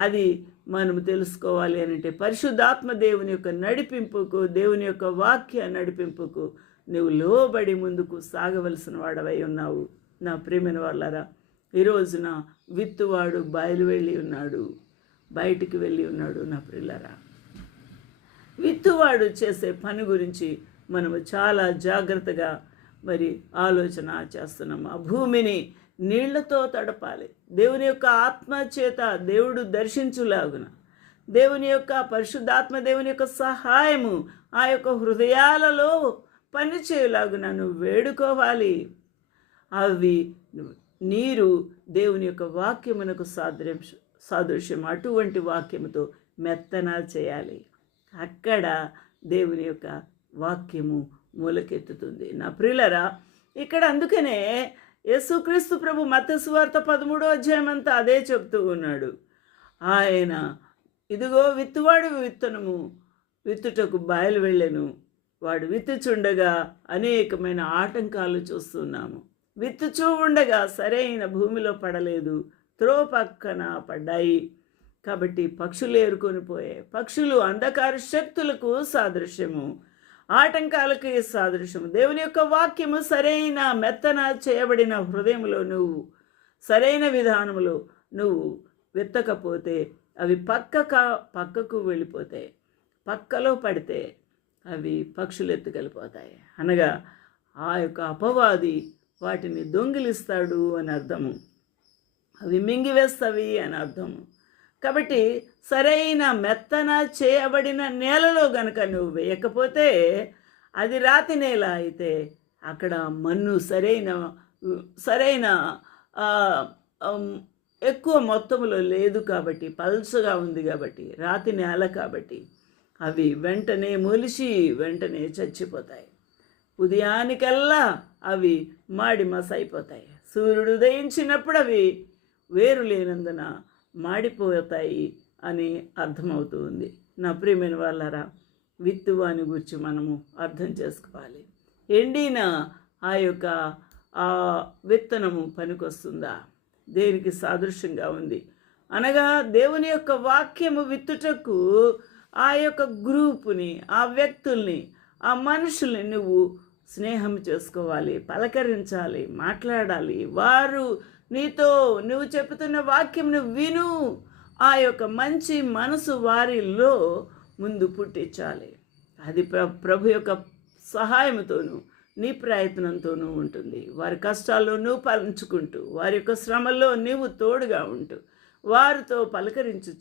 అది మనం తెలుసుకోవాలి అని అంటే పరిశుద్ధాత్మ దేవుని యొక్క నడిపింపుకు దేవుని యొక్క వాక్య నడిపింపుకు నువ్వు లోబడి ముందుకు సాగవలసిన వాడవై ఉన్నావు నా ప్రేమైన వాళ్ళరా. ఈ రోజున విత్తువాడు బయలు వెళ్ళి ఉన్నాడు బయటికి వెళ్ళి ఉన్నాడు నా ప్రిల్లరా. విత్తువాడు చేసే పని గురించి మనము చాలా జాగ్రత్తగా మరి ఆలోచన చేస్తున్నాము ఆ భూమిని నీళ్ళతో తడపాలి. దేవుని యొక్క ఆత్మ చేత దేవుడు దర్శించులాగున. దేవుని యొక్క పరిశుద్ధాత్మ దేవుని యొక్క సహాయము ఆ యొక్క హృదయాలలో పనిచేయులాగున నువ్వు వేడుకోవాలి. అవి నీరు దేవుని యొక్క వాక్యమునకు సాదృశ సాదృశ్యం. అటువంటి వాక్యముతో మెత్తన చేయాలి. అక్కడ దేవుని యొక్క వాక్యము మూలకెత్తుతుంది. నా ప్రియులరా ఇక్కడ అందుకనే యేసుక్రీస్తు ప్రభు మతస్వార్త పదమూడో అధ్యాయం అంతా అదే చెప్తూ ఉన్నాడు. ఆయన ఇదిగో విత్తువాడు విత్తనము విత్తుటకు బయలు వెళ్ళెను. వాడు విత్తుచుండగా అనేకమైన ఆటంకాలు చూస్తున్నాము. విత్తుచూ ఉండగా సరైన భూమిలో పడలేదు. త్రో పక్కన పడ్డాయి. కాబట్టి పక్షులు ఏరుకొని పోయాయి. పక్షులు అంధకార శక్తులకు సాదృశ్యము. ఆటంకాలకి సాదృశ్యము. దేవుని యొక్క వాక్యము సరైన మెత్తన చేయబడిన హృదయంలో నువ్వు సరైన విధానంలో నువ్వు వెత్తకపోతే అవి పక్కక పక్కకు వెళ్ళిపోతాయి పక్కలో పడితే అవి పక్షులు ఎత్తుకెళ్ళిపోతాయి. అనగా ఆ యొక్క అపవాది వాటిని దొంగిలిస్తాడు అని అర్థము. అవి మింగివేస్తవి అని అర్థము. కాబట్టి సరైన మెత్తన చేయబడిన నేలలో గనక నువ్వు వేయకపోతే అది రాతి నేల అయితే అక్కడ మన్ను సరైన సరైన ఎక్కువ మొత్తంలో లేదు కాబట్టి పల్చగా ఉంది కాబట్టి రాతి నేల కాబట్టి అవి వెంటనే మొలిచి వెంటనే చచ్చిపోతాయి. ఉదయానికల్లా అవి మాడి మసైపోతాయి. సూర్యుడు ఉదయించినప్పుడు అవి వేరు లేనందున మాడిపోతాయి అని అర్థమవుతుంది. నా ప్రియమైన వాళ్ళరా విత్తువాని గురించి మనము అర్థం చేసుకోవాలి. ఎండిన ఆ యొక్క ఆ విత్తనము పనికొస్తుందా? దేనికి సాదృశ్యంగా ఉంది. అనగా దేవుని యొక్క వాక్యము విత్తుటకు ఆ యొక్క గ్రూపుని ఆ వ్యక్తుల్ని ఆ మనుషుల్ని నువ్వు స్నేహం చేసుకోవాలి పలకరించాలి మాట్లాడాలి. వారు నీతో నువ్వు చెబుతున్న వాక్యంను విను. ఆ యొక్క మంచి మనసు వారిలో ముందు పుట్టించాలి. అది ప్ర ప్రభు యొక్క సహాయంతోనూ నీ ప్రయత్నంతోనూ ఉంటుంది. వారి కష్టాల్లో నువ్వు పంచుకుంటూ వారి యొక్క శ్రమల్లో నీవు తోడుగా ఉంటూ వారితో పలకరించు